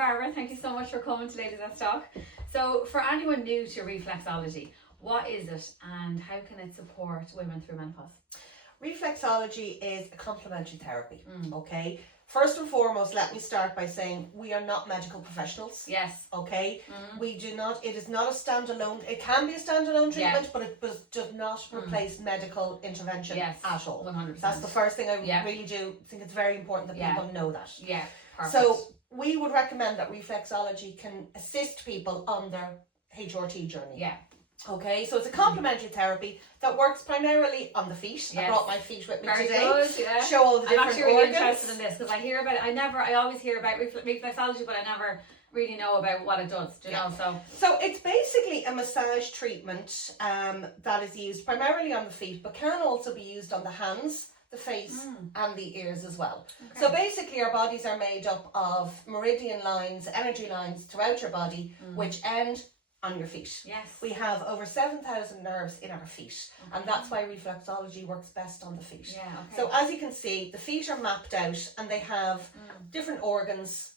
Barbara, thank you so much for coming today to Let's Talk. So for anyone new to reflexology, what is it and how can it support women through menopause? Reflexology is a complementary therapy, okay? First and foremost, let me start by saying we are not medical professionals. Yes. Okay? We do not, it is not a standalone, it can be a standalone treatment, but it does not replace medical intervention at all. 100%. That's the first thing I really do think it's very important that people know that. Yeah, perfect. So we would recommend that reflexology can assist people on their HRT journey. Yeah. Okay, so it's a complementary therapy that works primarily on the feet. I brought my feet with me Very today. Good, yeah. Show all the different I'm actually really organs. interested in this because I hear about it. I always hear about reflexology, but I never really know about what it does. Do you know? So it's basically a massage treatment that is used primarily on the feet, but can also be used on the hands, the face and the ears as well. Okay. So basically our bodies are made up of meridian lines, energy lines throughout your body, which end on your feet. Yes. We have over 7,000 nerves in our feet, and that's why reflexology works best on the feet. Yeah, okay. So as you can see, the feet are mapped out and they have different organs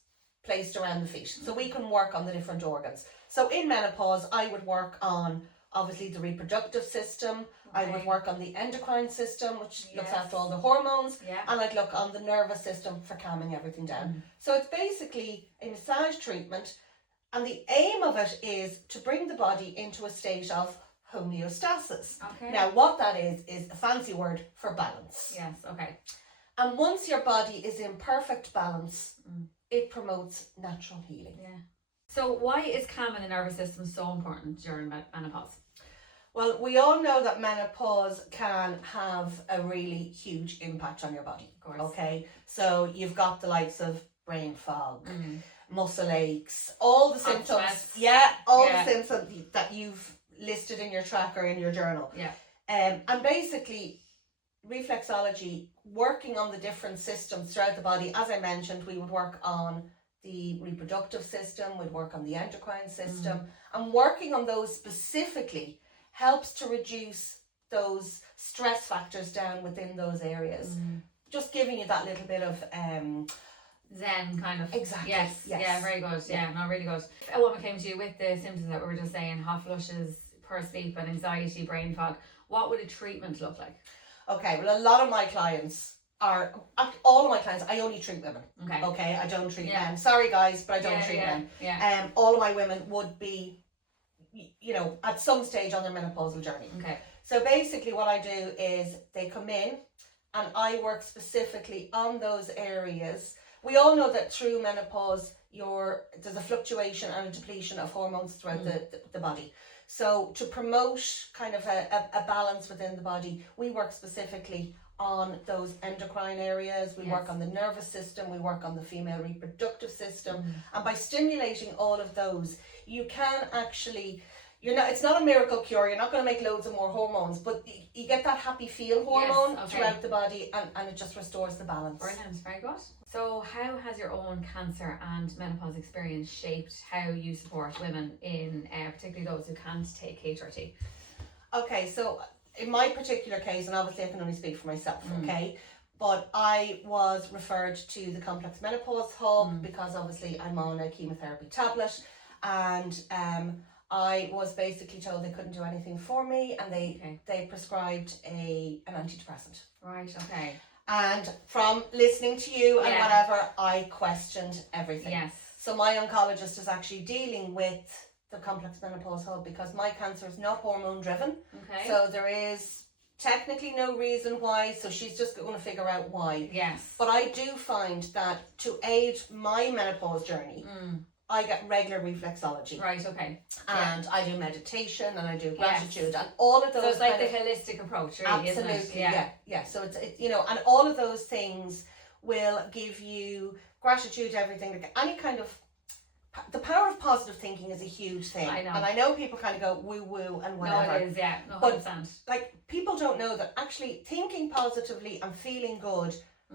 placed around the feet. So we can work on the different organs. So in menopause, I would work on obviously the reproductive system. I would work on the endocrine system, which looks after all the hormones, and I'd look on the nervous system for calming everything down. So it's basically a massage treatment. And the aim of it is to bring the body into a state of homeostasis. Okay. Now, what that is a fancy word for balance. Yes, okay. And once your body is in perfect balance, it promotes natural healing. Yeah. So why is calming the nervous system so important during menopause? Well, we all know that menopause can have a really huge impact on your body. Of course. Okay, so you've got the likes of brain fog, muscle aches, all the symptoms. The symptoms that you've listed in your tracker, in your journal. Yeah. And basically, reflexology, working on the different systems throughout the body, as I mentioned, we would work on the reproductive system, we'd work on the endocrine system, and working on those specifically helps to reduce those stress factors down within those areas. Just giving you that little bit of Zen kind of. Exactly. Yes. Yeah, very good. Yeah, no, really good. A woman came to you with the symptoms that we were just saying, hot flushes, poor sleep and anxiety, brain fog. What would a treatment look like? Okay, well, a lot of my clients are, all of my clients, I only treat women. Okay, I don't treat men. Sorry guys, but I don't treat men. Yeah. All of my women would be, you know, at some stage on their menopausal journey. Okay. So basically what I do is they come in and I work specifically on those areas. We all know that through menopause, there's a fluctuation and a depletion of hormones throughout the body. So to promote kind of a balance within the body, we work specifically on those endocrine areas. We work on the nervous system. We work on the female reproductive system. And by stimulating all of those, you can actually... it's not a miracle cure, you're not going to make loads of more hormones, but you get that happy feel hormone throughout the body and it just restores the balance. Brilliant, very good. So how has your own cancer and menopause experience shaped how you support women in, particularly those who can't take HRT? Okay, so in my particular case, and obviously I can only speak for myself, okay, but I was referred to the Complex Menopause Hub because obviously I'm on a chemotherapy tablet, and I was basically told they couldn't do anything for me, and they prescribed an antidepressant. Right, okay. And from listening to you and whatever, I questioned everything. Yes. So my oncologist is actually dealing with the Complex Menopause Hub because my cancer is not hormone driven. Okay. So there is technically no reason why, so she's just going to figure out why. Yes. But I do find that to aid my menopause journey, I get regular reflexology. Right, okay. And I do meditation and I do gratitude and all of those. So it's like the holistic approach, really, absolutely, isn't it? Yeah. So it's you know, and all of those things will give you gratitude, everything, like any kind of. The power of positive thinking is a huge thing. I know. And I know people kind of go woo woo and whatever. No, it is, yeah. No, 100%. But like people don't know that actually thinking positively and feeling good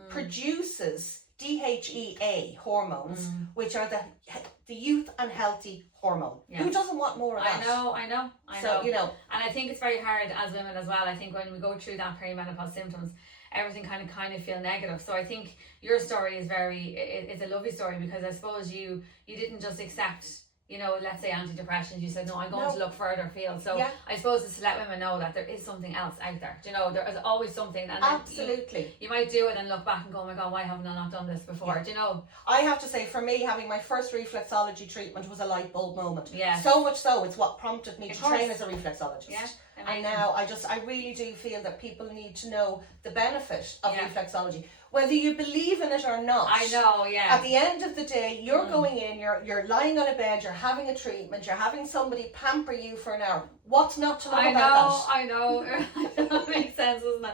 produces DHEA hormones, which are the youth and healthy hormone. Yes. Who doesn't want more of that? I know. So, you know. And I think it's very hard as women as well. I think when we go through that perimenopause symptoms, everything kind of feel negative. So I think your story is it's a lovely story, because I suppose you didn't just accept, you know, let's say antidepressants. You said, no, I'm going to look further afield. So I suppose it's to let women know that there is something else out there. Do you know, there is always something. And absolutely. You might do it and look back and go, oh my God, why haven't I not done this before? Yeah. Do you know? I have to say, for me, having my first reflexology treatment was a light bulb moment. Yeah. So much so, it's what prompted me to train as a reflexologist. Yeah. And now I really do feel that people need to know the benefit of reflexology. Whether you believe in it or not. I know, yeah. At the end of the day, you're going in, you're lying on a bed, you're having a treatment, you're having somebody pamper you for an hour. What's not to love about that? I know. That makes sense, doesn't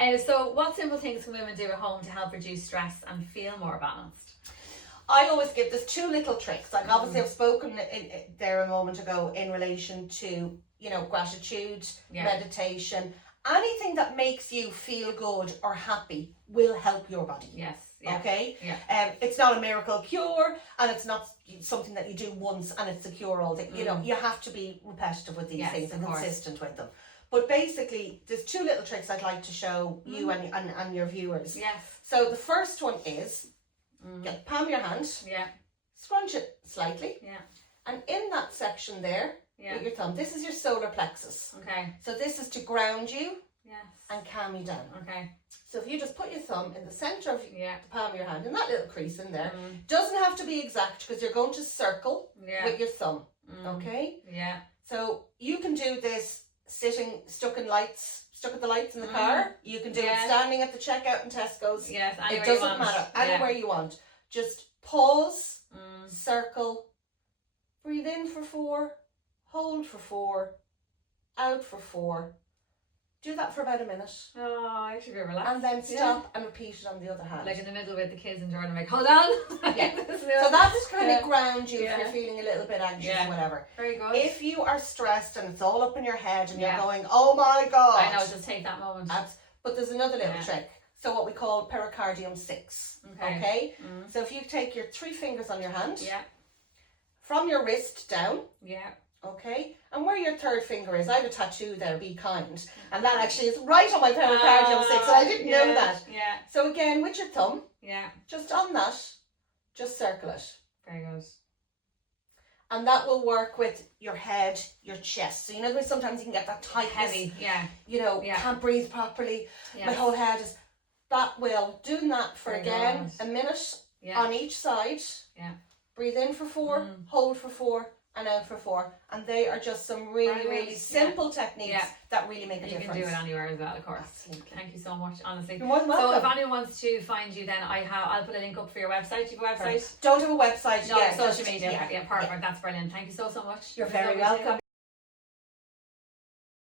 it? So what simple things can women do at home to help reduce stress and feel more balanced? I always give, there's two little tricks. Like obviously I've spoken there a moment ago in relation to, you know, gratitude, meditation. Anything that makes you feel good or happy will help your body. Yes. Yeah. Okay? Yeah. It's not a miracle cure, and it's not something that you do once and it's the cure all day. You know, you have to be repetitive with these things and consistent with them. But basically, there's two little tricks I'd like to show you and your viewers. Yes. So the first one is, get the palm of your hand, scrunch it slightly, and in that section there, with your thumb, this is your solar plexus. Okay. So this is to ground you Yes. and calm you down. Okay. So if you just put your thumb in the centre of the palm of your hand, in that little crease in there, doesn't have to be exact, because you're going to circle with your thumb. Okay? Yeah. So you can do this sitting, stuck at the lights in the car. You can do it standing at the checkout in Tesco's. Yes, it doesn't matter. Anywhere you want. Just pause, circle, breathe in for 4, hold for 4, out for 4. Do that for about a minute. Oh, I should be relaxed. And then stop and repeat it on the other hand. Like in the middle with the kids and Jordan, like, hold on. So that's kind of ground you if you're feeling a little bit anxious or whatever. Very good. If you are stressed and it's all up in your head and you're going, oh my God. I know, just take that moment. But there's another little trick. So what we call pericardium 6. Okay? So if you take your 3 fingers on your hand, from your wrist down, okay, and where your 3rd finger is, I have a tattoo there, be kind, and that actually is right on my pericardium 6, so I didn't know that. So again, with your thumb, just on that, just circle it. Very good. And that will work with your head, your chest. So you know, sometimes you can get that tightness, heavy, you know, can't breathe properly, my whole head is, that will, doing that for again, a minute on each side, breathe in for 4, hold for 4, and out for 4, and they are just some really simple techniques that really make a difference. You can do it anywhere as well, of course. Absolutely. Thank you so much, honestly. You're more than welcome. So if anyone wants to find you, then I'll put a link up for your website. Do you have a website? Don't have a website. No, social media. Yeah, perfect. That's brilliant. Thank you so much. You're very welcome.